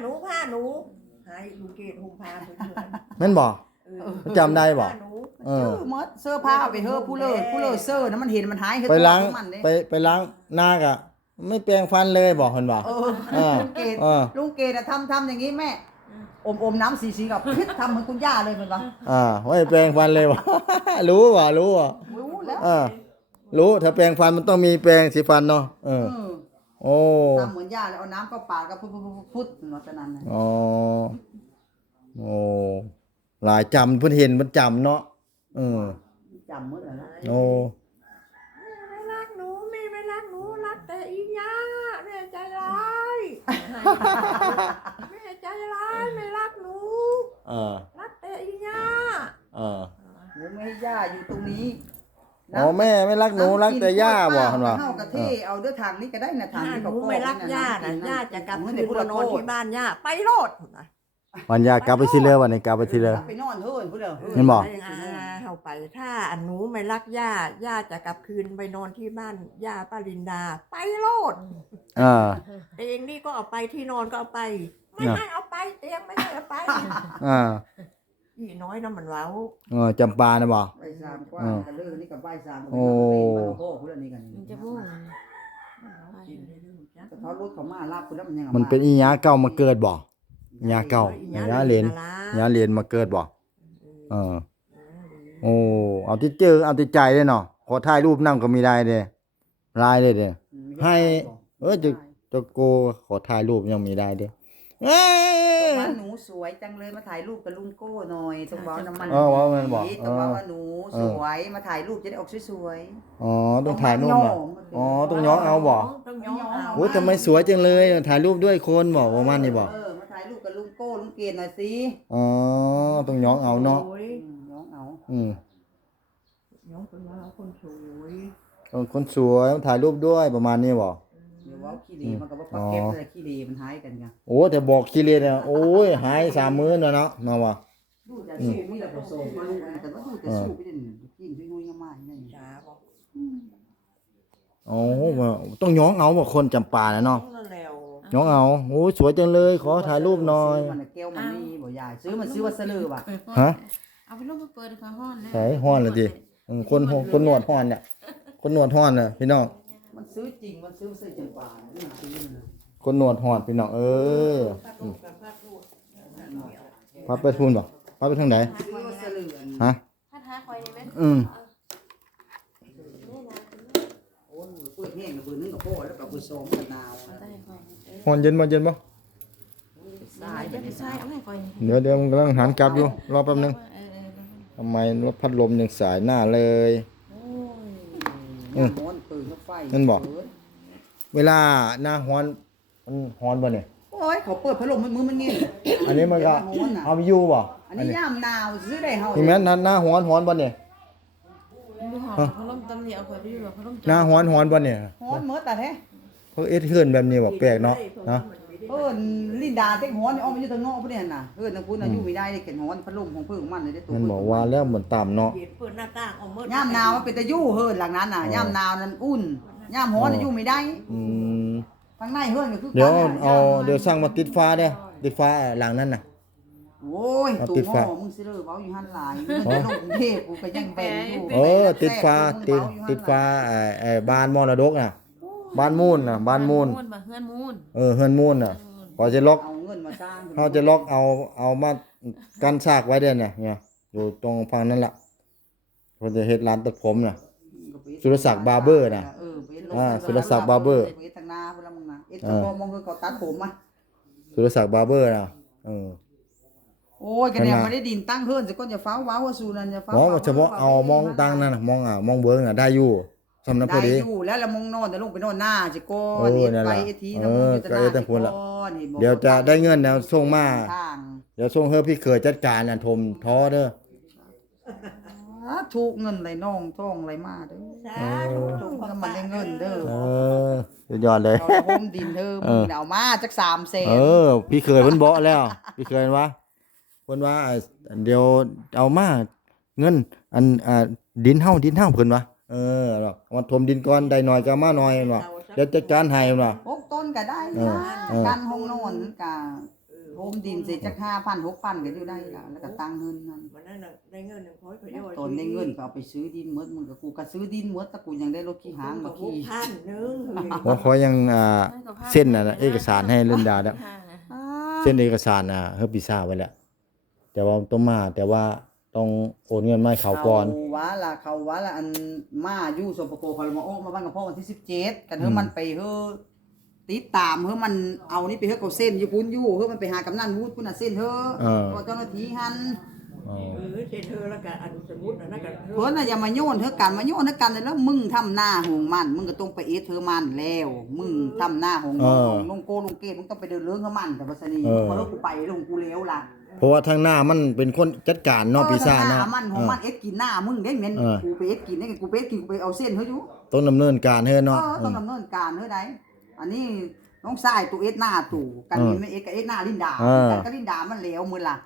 หนูผ้าหนูหายลุงเกดหุมพาเพิ่นเพิ่นแม่นบ่ เออจำได้บ่ ผ้าหนูเออ ชื่อหมดเสื้อผ้าเอาไปเฮอผู้เลอผู้เลอเสื้อนะมันเห็นมันหายเฮ็ดไปล้างตัวมันเด้ไปไปล้างหน้ากะ ไม่แปรงฟันเลยบอกเพิ่นบ่ เออเออลุงเกดเออ ลุงเกดอะทำทำอย่างงี้แม่อมอมน้ำสีสีกับพิษทำเหมือนคุณย่าเลยเหมือนปะอ่าไม่แปรงฟันเลยบ่ รู้ว่ะรู้ว่ะรู้แล้วอ่ารู้ถ้าแปรงฟันมันต้องมีแปรงสีฟันเนาะเออเออ โอ้ทำเหมือนย่าเลยเอาน้ำก็ปาดก็พุดพุดพุดพุดเนาะตอนนั้นน่ะอ๋อโอ้หลายจำเพิ่นเห็นมันจำเนาะเออจำหมดแล้วนะโอ้ไม่รักหนูแม่ไม่รักหนูรักแต่อีย่าแม่ใจร้ายแม่ใจร้ายไม่รักหนูเออรักแต่อีย่าเออหนูไม่ให้ย่าอยู่ตรงนี้ อ๋อแม่ไม่รักหนูรักแต่ย่าบ่เพิ่นว่าเฮากะเทเอาเด้อทางนี้ก็ได้นะทางถ้าที่หเขานูปอกไม่รักนี่ย่าน้ำน่ะกิย่าจะกลับเหมืคือนนในพุทมานธนอนโทษที่บ้านย่าไปโลดนะวันยากลับไปสิเลยวันนี้กลับไปสิเลยไปนอนเฮ้ยพุ่นเด้อเห็นบ่เข้าไปถ้าอันหนูไม่รักย่าย่าจะกลับคืนไปนอนที่บ้านย่าป้าลินดา ไปโลดอ่าเองนี่ก็เอาไปที่นอนก็เอาไป ไม่น่ะให้เอาไปเตียงไม่ให้เอาไปอ่าอีน้อยนะมันเว้าเออจำปานะบ่ใบ สามกว่าอืมกันเลยนี่กับใบสามโอ้โอ้พุ่นนี่กันมันจะม่วงแต่เขารถเขามาลาบพุ่นแล้วมันยังอามันเป็นอีหยาเก่ามาเกิดบ่ยาเก่าอียาเหรียญยาเรียนมาเกิดบ่เออโอ้เอาที่เจอเอาที่ใจเลยเนาะขอถ่ายรูปนั่งก็มีได้เด้ลายเลยเด้ให้เออจะจะโกขอถ่ายรูปยังมีได้เด้ เอ้ยว่าหนูสวยจังเลยมาถ่ายรูปกับลุงโก้หน่อยต้องบอกน้ำมันเออว่ามันบอกต้องบอกเออว่าหนูสวยมาถ่ายรูปจะได้ออกสวยอ๋อต้องถ่ายรูปเหรอๆอ๋อต้องย้อนเอาบ่ต้องย้อนเอาโอ้ยทำไมสวยจังเลยถ่ายรูปด้วยคนบอกว่ามันนี่บอกเออมาถ่ายรูปกับลุงโก้ลุงเกณฑ์หน่อยสิอ๋อต้องย้อนเอาเนาะโอ้ยอืมน้องเอาอืมย้อนคนว่าคนสวยเออคนสวยถ่ายรูปด้วยประมาณนี้บ่เดี๋ยวว่า ขี้เหร่มันก็ว่าปักเก็บอะไรขี้เหร่มันหายกันไงโอ้แต่บอกคีเรียนเนี่ยโอ้ยหายสามมื้อแล้วเนาะเนาะว่ะดูจะสู้มีแต่ผสมมาลูกอันแต่ว่าดูจะสู้ไปเด่นกินไปงุยงามายนี่จ้าบอกโอ้ว่าต้องย้อนเอาบ่คนจำปานะเนาะนั่นแล้วย้อนเอาโอ้ยสวยจังเลย ขอถ่ายรูปหน่อยซื้มันน่ะแก้วมันนี่บ่ยายซื้อมันซื้อว่าเสลือว่ะฮะ เอาไปลงมาเปิดคอยห้อนนะใส่ฮ้อนเลยดิอืมคนคนหนวดฮ้อนเนี่ย คนหนวดฮ้อนน่ะพี่น้อง มันซื้อจริง มันซื้อซื้อจำปานี่ซื้อมันน่ะคนหนวดฮ้อนพี่น้องเอออืมพับไปทุนบ่พับไปทางไหนซื้อว่าเสลือฮะ ถ้าท้าคอยได้ไหมอืมโอ้ยเปิดแห้งกับเบอร์นึงกับพ่อแล้วกับเบอร์สองกับนาวนะได้คอยฮ้อนเย็นบ่เย็นบ่สายจะจะไปไปใช้สายเอาให้คอยเดี๋ยวเดี๋ยวมันกำลังหันกลับอยู่ รอแป๊บนึงเออเออทำไมรถพัดลมยังสายหน้าเลย โอ้ยร้อนปืนรถไฟ นั่นบอก เวลาหน้าฮ้อนมันฮ้อนบ่เนี่ย โอ้ยเขาเปิดพัดลมมันมือมันเงี้ยอันนี้มันก็ร้อนน่ะเอาอยู่บ่อันนี้ย่ามหนาวซื้อได้เฮานี่แม่นหน้าหน้าฮ้อนฮ้อนบ่เนี่ยดูหอมเขาล้มตำเหนียวคอยไปอยู่เขาล้มหน้าฮ้อนฮ้อนบ่เนี่ยฮ้อนเมื่อแต่แท้เพิ่นเอ็ดเฮือนแบบนี้บ่แปลกเนาะนะ เพิ่นลินดาเต็กฮ้อนนี่ออกมาอยู่ทางนอกพุ่นนี่หั่นน่ะเพิ่นทางพุ่นน่ะอยู่ไม่ได้เลยเข็นฮ้อนพัดลมของเพิ่นของมันเลยได้ตัวมันเพิ่นบอกว่าแล้วเหมือนต่ำเนาะเห็นเปิดหน้าต่างเอาเมื่ย่ามหนาวมันเป็นตะยู่เฮินหลังนั้นน่ะอ๋อย่ามหนาวนั้นอุ่นย่ามฮ้อนน่ะอยู่ไม่ได้อืม ทางในเฮินก็คือเดี๋ยวน่ะเอาเดี๋ยวสร้างมาติดฟ้าเด้อติดฟ้าหลังนั้นน่ะ โอ้ยเอาตู่ติดหม้ฟ้าอมึงสิเด้อเว้าอยู่หั่นหลายมึงไปลงกรุงเทพกูก็ยังเป็นอยู่เออ ติดฟ้าติดติดฟ้าไอ้ไอ้บ้านมรดกน่ะ บ้านมูลน่ะ บ้านมูลมูนบ่เฮือนมูนเออเฮือนมูลน่ะพอจะล็อกเอาเงินมาสร้างเขาจะล็อกเอาเอามากันซากไว้เด้อเนี่ยเนี่ยอยู่ตรงฝั่งนั้นล่ะเขาจะเฮ็ดร้านตัดผมน่ะ สุรศักดิ์บาร์เบอร์น่ะเออไปเฮ็ดอ่าสุรศักดิ์บาร์เบอร์ไปเฮ็ดทางหน้าพุ่นละมึงน่ะเอ็ดก็บ่มองคือเขาตัดผมอะสุรศักดิ์บาร์เบอร์น่ะเออ โอ้ยกระแนวขนาดไม่ได้ดินตั้งเฮิรนสิก้นจะฟ้าว้าวว่าสูนั่นจะฟ้ามองเฉพาะเอามองตั้งนั่นน่ะมองอะมองเบิ้งน่ะได้อยู่ สำนักพได้อดีอยู่แล้วละมองนอนแต่ลงไปนอนหน้าสิก้อเอนอเอ็ดนั่นไปล่ะเอ็ดทีเอน้ำอมันอยู่แต่หก็น้าเอ็ดแต่สิพุ่นล่ะก้อนห็นบอกเดี๋ยวจะได้เงินแล้วส่งมาทางเดี๋ยวส่งเฮอพี่เคยจัดการน่ะทมท้อเด้ออ่าถูกเงินไหลน่องท่องไหลมาเด้อสาธุจงก็มันได้เงินเด้อเออสุดยอดเลยเราละโฮมดินเด้อเอมึองเอามาจัก3แสนเออ พี่เคยเพิ่นบอกแล้ว พี่เคยว่าเพิ่นว่าเดี๋ยวเอามาเงิน อันอ่าดินเฮาดินเฮาเพิ่นว่า เออเอามาถมดินก่อนได้หน่อยก็เอามาหน่อยเพิ่นว่าเดี๋ยวจัดการให้เพิ่นว่าหกต้นก็ได้เออนะเออกันห้องนอนกะโฮมดินเสร็จจัก5,000 6,000ก็อยู่ได้ล่ะแล้วก็ตังเงินนั่นมันนั่นน่ะได้เงินหนึ่งร้อยพยอยตอนได้เงินก็เอาไปซื้อดินหมดมึงก็กูก็ซื้อดินหมดแต่กูยังได้รถขี่หางมาหกขี่พันหนึงบ่ขอยังอ่าเส้นน่ะนะเอกสารให้ลินดาแล้วเส้นเอกสารน่ะเฮาปีซ่าไว้แล้วแต่ว่าต้องมาแต่ว่า ต้องโอนเงินมาให้เขาก่อน เขาว่าล่ะเขาว่าล่ะอันมาอยู่สปปเขามาออกมาบ้านกับพ่อวันที่17กันเฮามันไปเฮอติดตามเฮามันเอานี่ไปเฮอเขาเส้นอยู่พุ่นอยู่เฮอมันไปหากำนันวูดพุ่นน่ะเส้นเฮอเออก็เจ้าหน้าที่หันอ๋อเออเซ็นเธอแล้วกันอันสมมุติอันนั้นกันเพิ่นน่ะอย่ามาโยนเธอกันมาโยนเธอกันแล้วมึงทำหน้าหงมันมึงก็ต้องไปเอสเธอมันแล้ว มึงทำหน้าหงมันลงโกลงเกตมึงต้องไปเดินเรื่องกับมันแต่ว่าสนีเพราะกูไปลงกูแล้วล่ะ เพราะว่าทางหน้ามันเป็นคนจัดการเนาะปีซ่าหเนาะมันของมันเอสกินหน้ามึงเด้เม่นเออกูไปเอสกินได้กูไปเอสกินกูไปเอาเส้นเฮาอยู่ต้องดำเนินการให้เอเนาะอต้องดำเนินการเฮาได้อันนี้น้องชายตัวเอสหน้าตู่กันนี่ไม่เอสกับเอสหน้าลินดากันกับลินดามันแล้วมื้อล่ะ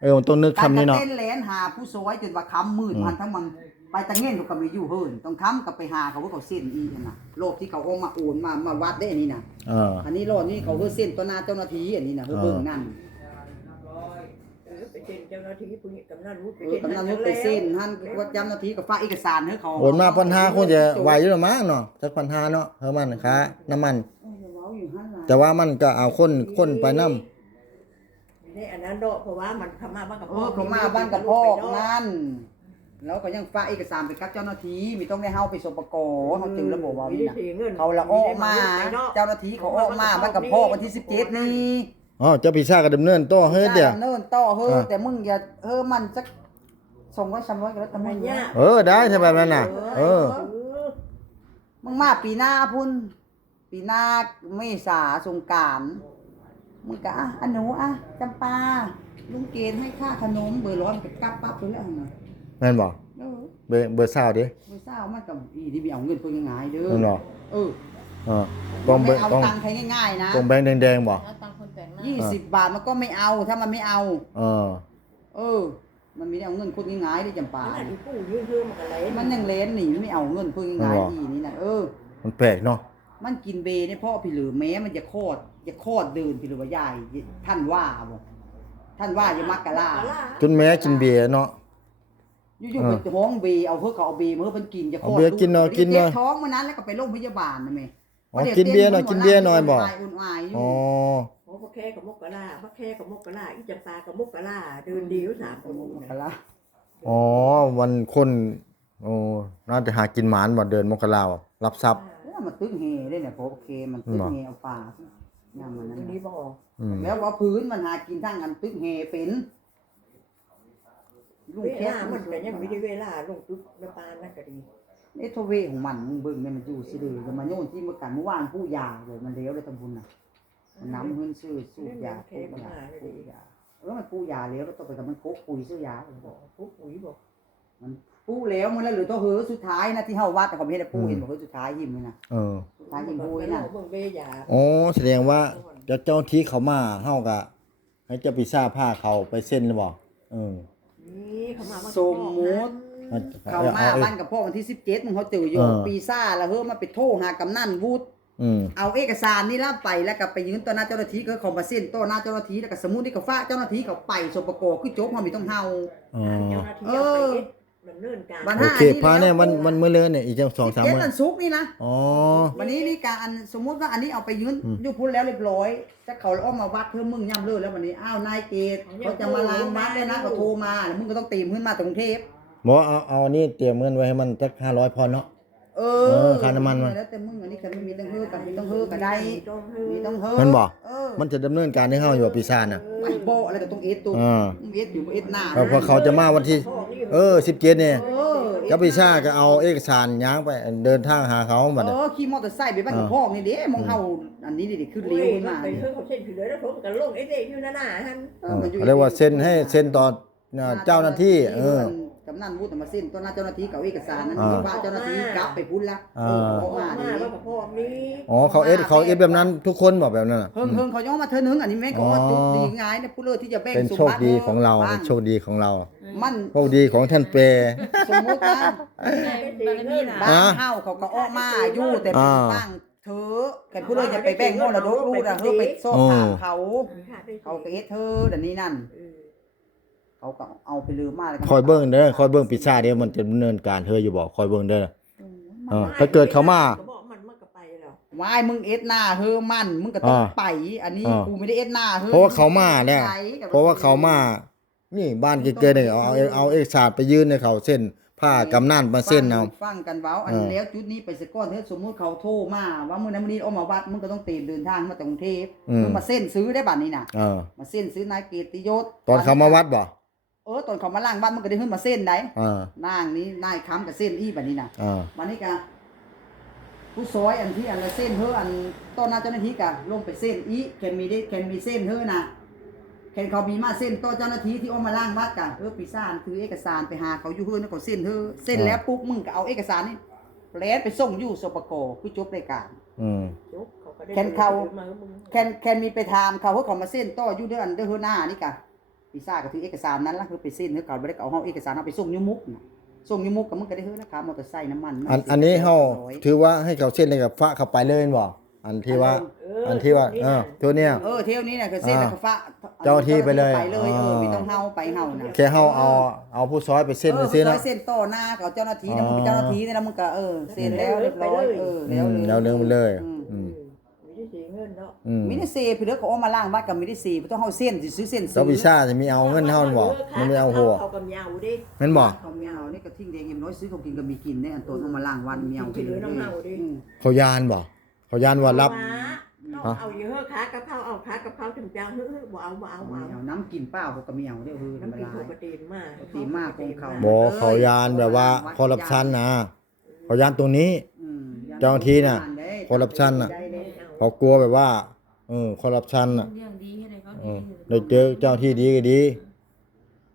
เออมันต้องนึกการคำนี้จะเนาะเต้นแลนหาผู้ซอยจนว่าค้ำมืดอืมพันทั้งมันไปตะเงี้ยนเขาก็มีอยู่เฮิรนต้องค้ำกับไปหาเขาว่าเขาเส้นอีนั่นน่ะโลกที่เขาเอามาโอนมามาวัดได้อันนี้น่ะเอออันนี้โลกนี้เขาเฮิรเส้นต่อหน้าเจ้าหน้าที่อันนี้น่ะเฮิรเออเบิ่งนั่น เออไปเซ็นเจ้าหน้าที่ผู้นี้กำนันรู้ไปเออกำนันนุไปเส้นท่านว่าเจ้าหน้าที่ก็ฝากเอกสารให้เขาโอนมาพันห้าคงจะไหวอยู่หรอมั้งเนาะจักพันห้าเนาะเฮามันค่าน้ำมันเออเว้าอยู่หั่นล่ะแต่ว่ามันก็เอาคนคนไปนํนี่อันนั้นโดเพราะว่ามันเข้ามาบ้านกับเออเขามาบ้านกับพ่อนั่นแล้วก็ยังฝากเอกสารไปกับเจ้าหน้าที่มีต้องได้เฮาไปสปกเขาจึงระบบว่านี่น่ะเขาละออกมา เจ้าหน้าที่เขาออกมาบ้านกับพ่อวันที่17นี่ อ๋อเจ้าปีซ่าก็ดำเนินต่อเฮ็ดเด้อเนิ่นต่อเฮ้ออะแต่มึงอย่าเฮ้อมันสักสองร้อยสามร้อยก็แล้วแต่มึมันงยากเออได้ถ้าแบบนั้นน่ะ เออ มึงมาปีหน้าพุ่น ปีหน้าเมษาสงกรารมึงก็อะอันหนูอะจำปาลุงเกณฑ์ให้ค่าขนมเบอร์ร้อนไปกลับปั๊บไปแล้วหั่นน่ะแม่นบ่เออเบอร์เบอร์เศร้าดิเบอร์เศร้ามันกับอีที่ไปเอาเงินเพิ่นง่ายๆเด้อแม่นบ่เออเออต้องเบไม่อร์เอาต้องตังค์ใครง่ายๆนะ ต้องแบงค์แดงๆบ่แล้วตั งคนแปลกหน้ายี่สิบบาทมันก็ไม่เอาถ้ามันไม่เอา เออ เออ มันไม่ได้เอาเงินคนง่ายๆได้จำปาอันนั้นกู้ยืมเพิ่มมันก็ไหลมันยังเลนหนีไม่เอาเงินเพิ่งง่ายๆอีนี่นะเออ มันแปลกเนาะมันกินเบเนี่ยพ่อพี่หรือแม้มันจะคลอดจะคลอดเดินพี่หรือว่าใหญ่ท่านว่าบ่ท่านว่าอย่ามักกะลาจนแม้กินเบียร์เนาะ อยู่ๆเป็นท้องเบเอาเพื่อเขาเอาเบมาเพื่อเพิ่นกินจะคลอดเอาเบียร์กินเนาะกินเนาะจ็บท้องมื้อนั้นแล้วก็ไปโรงพยาบาลนะแม่อ๋อกินเบียร์หน่อยกินเบียร์หน่อยบ่อุ่นๆอุ่นๆอยู่อ๋อโอ้ พ่อแค่กับมกกะลาพ่อแค่กับมกกะลาอีจำปากับมกกะลาเดินดีอยู่สามคนมักกะลาอ๋อ วันคนโอ้น่าจะหากินหมานบ่เดินมกราบ่รับทรัพย์แล้วมันตึกเฮได้เนี่ยเพราะโอเคมันตึกเฮเอาปลาย่างมันนั่นตรงนี้น่ะบอกอืมแล้วว่าพื้นมันหากินทั้งอันตึกเฮเป็นลูกเวแค่ลามันก็ยังไม่ได้เวลาลงตุ๊บน้ำปานนั่นก็ดีไอ้โทเวของมันมึงเบิ่งเนี่ยมันอยู่สิเลยจะมาโยนที่เมื่อกันเมื่อวานผู้ยาเลยมันเลี้ยวเลยตำบุญน่ะมั นน้ำเฮือนซื้อสูบยาปูยาปูยาเออมันปูยาเลี้ยวแล้วต่อไปกับมันโคกปุ๋ยซื้อยาเลยบอกปุ๊บปุ๋ยบอกปูแล้วมันแล้วเหรือตัวเหือสุดท้ายนะที่เฮาวัดแต่เขาไม่เห็นปูเห็นบอกเหือสุดท้ายยิ้มเลยนะเออสุดท้ายยิ้มเบิ่ปูงน่ะเบิ่งเบยาอ๋อแสดงว่าเจ้าเจ้าที่เขามาเฮาก็ให้เจ้าปีซ่าผ้าเขาไปเส้นหรือบ่เออนี่เขามาสมมุติมันเขามาอบ้านกับพ่อวันที่17มึงเขาเจออยู่เออปีซ่าแล้วเฮ้อมาไปโทรหากำนันวูด อืมเอาเอกสารนี่รับไปแล้วก็ไปยืนต่อหน้าเจ้าหน้าที่ก็เขามาเส้นต่อหน้าเจ้าหน้าที่แล้วก็สมมุตินี่ก็ฟ้ากเจ้าหน้าที่เขาไปสปกคือจบเฮามีต้องเฮา อ๋อเจ้าหน้าที่เอาไปดำเนินการวันโอเคพาเนี่ยวันวันมื้อเลือเนี่ยอีกจังสองสามเจ็ดมื้อวันศุกร์นี่นะ อ๋อ วันนี้นี่การอันสมมุติว่าอันนี้เอาไปยืนอืม อยู่พุ่นแล้วเรียบร้อยถ้าเขาเอามาวัดเพิ่มมึงย่ำเลิศแล้ววันนี้อ้าวนายเกตเขาจะมาล้างวัดเลยนะเขาโทรมาแล้วมึงก็ต้องตีมขึ้นมาจากกรุงเทพบ่เอาเอาอันนี้เตรียมเงินไว้ให้มันสัก500พอเนาะ เอเอออค่าน้ำมันมัน แล้วแต่มึงอันนี้คันไม่มีต้องเฮือกันมีต้องเฮือก็ได้ต้องเฮ้มีต้องเฮือมันบ่เออมันจะดำเนินการให้เฮาอยู่ว่าปีซ่าน่ะไปโบะอะไรก็ต้องเอสตัวอ่าเอสอยู่เอสหน้าเพราะเขาจะมาวันที่ เออ17เนี่ยเออเจ้าปีซ่าก็เอาเอกสารย้างไปเดินทางหาเขาบัดเอน่ะอขี่มอเตอร์ไซค์ไปบ้านกับพ่อนี่เด้มองเฮาอันนี้ดิขึ้นเลี้ยวขึ้นมาไปเฮ้เขาเส้นผิดเลยแล้วผมกับลงไอ้เด็กอยู่นั่นน่ะฮันเออมันอยู่ เขาเรียกว่าเซ็นให้เซ็นต่อเจ้าหน้าที่ เออกำนันพูดมาเส้นตัวหน้าเจ้าหน้าที่กับเอกสารนั้นอ่า ว่าเจ้าหน้าที่กลับไปพุ่นละอ่าเออพ่อเขาว่ามานี่แล้วกับพ่อนี้อ๋อเขาเอสเขาเอสแบบนั้นทุกคนบอกแบบนั้นน่ะเฮิงเฮิงเขาย่อมาเธอหนึงอันนี้แม่งก็ว่าอ๋อจุดดีง่ายนะผู้เลิศที่จะแบ่งเป็นสมโชคบัติดีของเราบ้เป็นโชคดีของเรามันโชคดีของท่านเปร สมมุติว่าในบารมีหลา บ้านเฮาเขาก็ออกมาอยู่แต่อ่า บ้างเธอแกพูดเลยอย่าไปแบ่งมรดกลูกนะเธอไปซ่อถามเขา เขาก็เฮ็ดเธอดันนี้นั่น เขาก็เอาไปลืมมาแล้วก็คอยเบิ่งเด้อคอยเบิ่งปีศาจเดี๋ยวมันจะดำเนินการเธออยู่บ่คอยเบิ่งเด้อเออ ถ้าเกิดเขามา ก็บอกมันมันก็ไปแล้ววายมึงเอ็ดหน้าเฮอมันมึงก็ต้องอ่าไป อันนี้อ่ากูไม่ได้เอ็ดหน้าเฮอเพราะว่าเขามาเนี่ย ไปกับเพราะว่าเขามา นี่บ้านเกิดๆนี่เอาเอาเอาเอกสารไปยื่นให้เขาเส้นผ้ากำนันมาเส้นเอา ฟังกันเว้าอันเออ แล้วจุดนี้ไปสะก้อนเทสมมุติเขาโทรมาว่ามื้อนั้นมื้อนี้เอามาวัดมึงก็ต้องเตรียมเดินทางมาจากกรุงเทพอืมมึงมาเส้นซื้อได้บัดนี้น่ะ เออ มาเส้นซื้อนายเกียรติยศตอนเขามาวัดบ่ เออตอนเขามาล้างบ้านมึงก็ได้ขึ้นมาเส้นได้เออนางนี้นายค้ำกับเส้นอีบัดนี้น่ะเออวันนี้ก็ผู้ซอยอันที่อันละเส้นเธออันต้นหน้าเจ้าหน้าที่ก็ลงไปเส้นอีแคนมีได้แคนมีเส้นเธอน่ะแคนเขามีมาเส้นต้นเจ้าหน้าที่ที่เอามาล่างวัดกันเออปีซ่านถือเอกสารไปหาเขาอยู่เฮือนแล้วก็เส้นเธอเส้นแล้วปุ๊บมึงก็เอาเอกสารนี่แปลนไปส่งอยู่สปกคือจบรายการอืมยกเขาก็ได้แคนเขามามึงแคนแคนมีไปถามเขาว่าเขามาเส้นต่ออยู่เดือนเดือนหน้านี่กะ ปีซ่าก็ถือเอกสารนั้นละคือไปเส้นเธอเขาไม่ได้เอาเฮาเอกสารเอาไปส่งอยูมุกน่ะส่งอยูมุกก็มึงก็ได้เฮือราคามอเตอร์ไซค์น้ำมันอันอันนี้เฮาถือว่าให้เขาเส้นเลยกับฟ้าเข้าไปเลยแม่นบ่อันที่ว่าอันที่ว่าเออตัวเนี้ยเออเที่ยวนี้เนี่ยคือเส้นแล้วก็ฟ้าเจ้าที่ไปเลยไปเลยเอออ่าไม่ต้องเฮาไปเฮานะแค่เฮาเอาเอาผู้ซอยไปเส้นเออซื่อๆร้เนาะอยเส้นต่อหน้ากับเจ้าหน้าที่นะอ๋อมึงเป็นเจ้าหน้าที่เนี่ยนะมึงก็เออเส้นแล้วเรียบร้อยเอออืแล้วมเลยแล้วเรื่องมันเลยอืมอืมไม่ได้ เสียเงินเนาะอืมมิได้เซพี่เด้อเขาเอามาล้างบ้านกับมิได้เซบ่ต้องเฮาเส้นสิซื้อเส้นซื้เจ้าวิชาจะมีเอาเงินเฮาบ่มันไม่เอาหัวเขากับยาวดิแม่นบ่เขาไม่เอานี่ก็ทิ้งแดงเอ็มน้อยซื้อเขากินก็มีกินเนี่ยอันตัวเอามาล้างวันมีเอาไปเลยอืมเขายานบ่เขายานว่ารับเอาเอาเยอะขากะเพราเอาขากะเพราถึงจะเฮ้ยบ่เอาบ่เอาบ่ไม่เอาเอาน้ำกินเปล่าเขาก็ไม่เอาเด้อเฮ้ยน้ำน้ำพริกลาเขายก็เด่นมากตีมากของเขาบ่เขายานแบบว่าคอร์รัปชันนะเขายานตรงนี้อืมเจ้าหน้าที่น่ะคอร์รัปชันน่ะได้ เลยเขากลัวแบบว่าเออคอร์รัปชันน่ะเรื่องดีให้ได้เขาเอดีอได้เจอเจ้าที่ดีก็ดี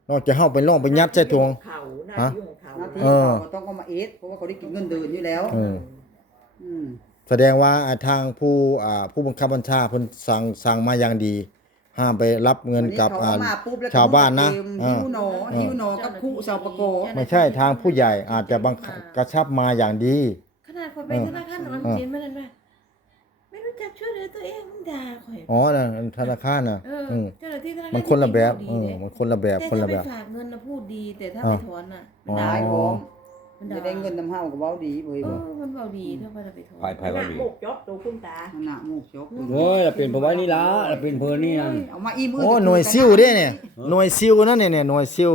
นอกจากเฮาไปล่องไปยัดใส่ถุงเขาหน้าฮะที่ของเขาหน้าที่เออ เขาก็ต้องเอามาเอสเพราะว่าเขาได้กินเงินเดือนอยู่แล้ว เอออืมแสดงว่าอ่าทางผู้อ่าผู้บังคับบัญชาเพิ่นสั่งสั่งมาอย่างดี ห้ามไปรับเงินกับวัอ่า เขาเอมาปุ๊บแล้วก็ชาวบ้านนะเตรียมเออ หิวหนอหิวหนอกับคู่สาวประโกไม่ใช่ทางผู้ใหญ่อาจจะบังคับกระชับมาอย่างดี ขนาดคนไปธนาคารมันเขียนมาเลยว่าไม่ รู้จักช่วยเหลือตัวเองมึงด่าข่อย อ๋อน่ะธนาคารน่ะเอออืมเจ้าหน้าที่ธนาคารมันคนละแบบดีเออเด้มันคนละแบบแต่คนถ้าละไปแบบฝากเงินนะพูดดี แต่ถ้าอ่าไปถอนน่ะอ๋อหลายของมันจะด่าได้เงินนำเฮาก็เว้าดีเว้ยเออมันเบาดีถ้าไปไปถอนไปไปว่าดีหมกจอกตัวคุณตาหน้าหมูกจกโอ้ยเราเป็นเพราะว่านี่ล่ะเราเป็นเพราะนี่นะเอามาอีมือโอ้หน่วยซิลเด้เนี่ยหน่วยซิลนั่นเนี่ยเนี่ยหน่วยซิล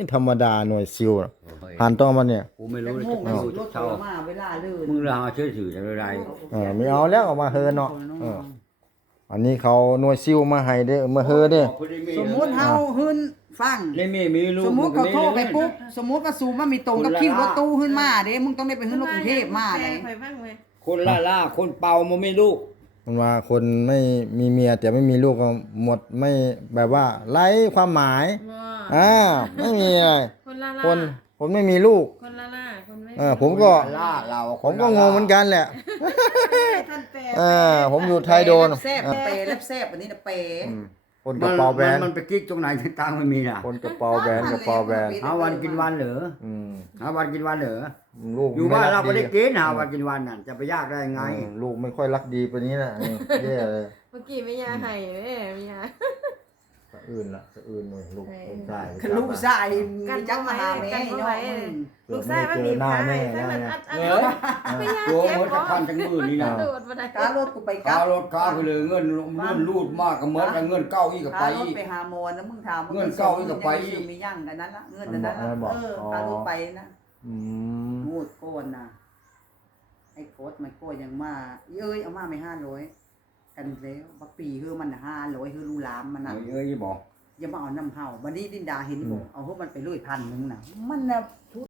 นี่ธรรมดาหน่วยซิลผ่านต้องมาเนี่ยกูไม่รู้เลยโง่จะกันรู้สุดรจะถเช่าเขามาเวลาเลยมึงลาเชื่อถือจะอะไรเออไม่เอาแล้วเออกมาเฮือเนาะเอออันนี้เขาหน่วยซิลมาให้เด้อมาเฮือเด้อสมมุติเฮาหึ้นฟังเล่นมีมีลูกสมมุติเขาโทรไปปุ๊บสมมุติว่าสูงมันมีตรงกับคิวรถตู้ขึ้นมาเด้มึงต้องได้ไปขึ้นรถกรุงเทพมาเลเลยยข่อยบ้างเว้ยคนล่าล่าคนเป่ามันไม่ลูก มันว่าคนไม่มีเมียแต่ไม่มีลูกก็หมดไม่แบบว่าไร้ความหมายว่าอ่าไม่มีอะไรคนละล่าคนผมไม่มีลูกคนละล่าคนไม่เออผมก็ล่าเราผมก็งงเหมือนกันแหละท่านแปลเออผมอยู่ไทยโดนแซ่บเปรย์แลบแซ่บอันนี้นะเปรย์อืม คนกมัระนเป๋าแบรนด์มันไปกิ๊กตรงไหนตังค์มันมีน่ะคนกระเป๋าแบรนด์กระเป๋าแบรนด์หาวันกินวันเหรออืมหาวันกินวันเหรอลูกอยู่บ้านเราไม่ได้ดีกินหาวันกินวันน่ะจะไปยากได้ไง อืมลูกไม่ค่อยรักดีปานนี้นะนี่แย่เลย เมื่อกี้ไม่ยาให้แม่ไม่ยา สะอื่นละสะอื่นหน่อยลูกใช่คนใต้คันลูกชายมีจักมาหาแม่เนาะลูกชายมันมีพายทั้งนั้นอัดอัดเอ้ยไม่ยาตัวเจ็บมันบ่จะพันจังมือนี่นะโดดบ่ได้การรถกูไปกลัค่าบรถค่าไปเลยเงินเงินรูดมากกับเมิดแล้วเงินเก้าอีกกับไปการรถอีกไปหาหมอนะมึงถามเงินเก่าอีกกับไปอีกมียั่งกันนั้นละเงินนั้นละเออการรถไปนะอืมงูดโกนนะไอ้โคตรมันโกนยังมาเอ้ยเอามาไม่ห้าร้อย กันแล้วบักปีเฮือมันห้าร้อยเฮือรูลามมันน่ะเอ้ยบอกอย่ามาเอาน้ำเห่าบันนี้ดินดาเห็นบอกเอาเฮือมันไปเรื่อยพันหนึงน่ะ มันน่ะ